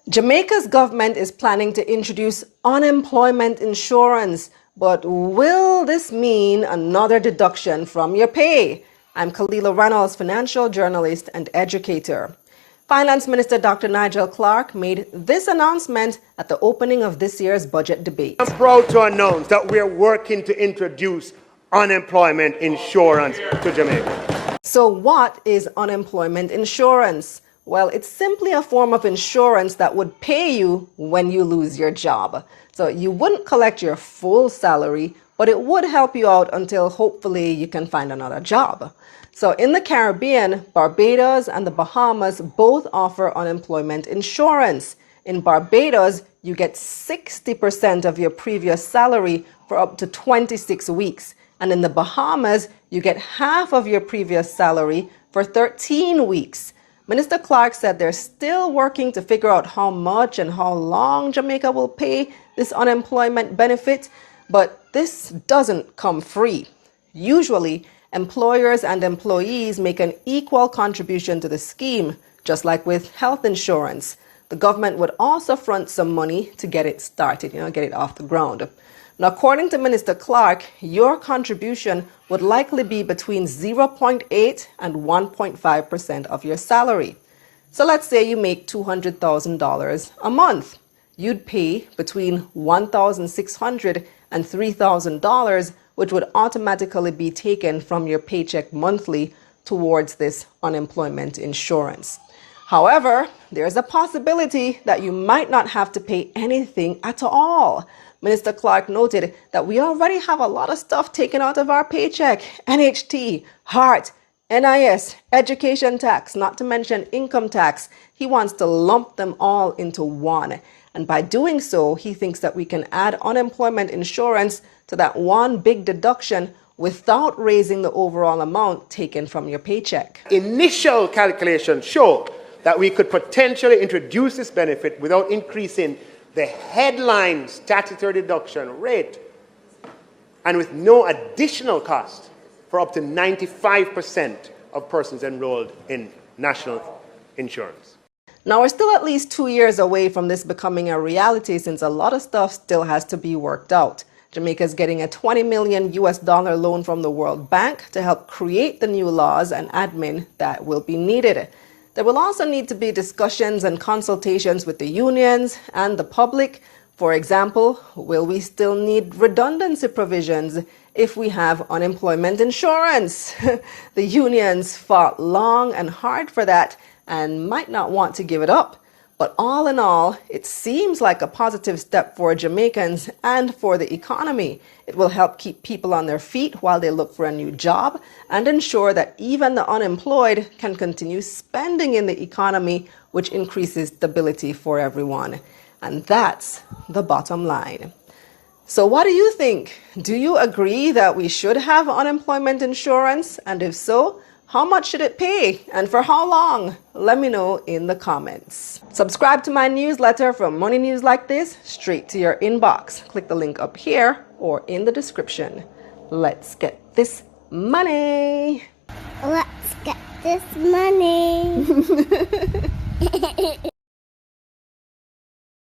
Jamaica's government is planning to introduce unemployment insurance, but will this mean another deduction from your pay? I'm Kalila Reynolds, financial journalist and educator. Finance Minister Dr. Nigel Clarke made this announcement at the opening of this year's budget debate. I'm proud to announce that we are working to introduce unemployment insurance to Jamaica. So what is unemployment insurance? Well, it's simply a form of insurance that would pay you when you lose your job. So you wouldn't collect your full salary, but it would help you out until hopefully you can find another job. So in the Caribbean, Barbados and the Bahamas both offer unemployment insurance. In Barbados, you get 60% of your previous salary for up to 26 weeks. And in the Bahamas, you get half of your previous salary for 13 weeks. Minister Clarke said they're still working to figure out how much and how long Jamaica will pay this unemployment benefit, but this doesn't come free. Usually, employers and employees make an equal contribution to the scheme, just like with health insurance. The government would also front some money to get it started, get it off the ground. Now, according to Minister Clarke, your contribution would likely be between 0.8 and 1.5% of your salary. So let's say you make $200,000 a month. You'd pay between $1,600 and $3,000, which would automatically be taken from your paycheck monthly towards this unemployment insurance. However, there's a possibility that you might not have to pay anything at all. Minister Clarke noted that we already have a lot of stuff taken out of our paycheck: NHT, HART, NIS, education tax, not to mention income tax. He wants to lump them all into one. And by doing so, he thinks that we can add unemployment insurance to that one big deduction without raising the overall amount taken from your paycheck. Initial calculations show that we could potentially introduce this benefit without increasing the headline statutory deduction rate and with no additional cost for up to 95% of persons enrolled in national insurance. Now, we're still at least 2 years away from this becoming a reality, since a lot of stuff still has to be worked out. Jamaica's getting a $20 million loan from the World Bank to help create the new laws and admin that will be needed. There will also need to be discussions and consultations with the unions and the public. For example, will we still need redundancy provisions if we have unemployment insurance? The unions fought long and hard for that and might not want to give it up. But all in all, it seems like a positive step for Jamaicans and for the economy. It will help keep people on their feet while they look for a new job and ensure that even the unemployed can continue spending in the economy, which increases stability for everyone. And that's the bottom line. So what do you think? Do you agree that we should have unemployment insurance? And if so, how much should it pay and for how long? Let me know in the comments. Subscribe to my newsletter for money news like this straight to your inbox. Click the link up here or in the description. Let's get this money. Let's get this money.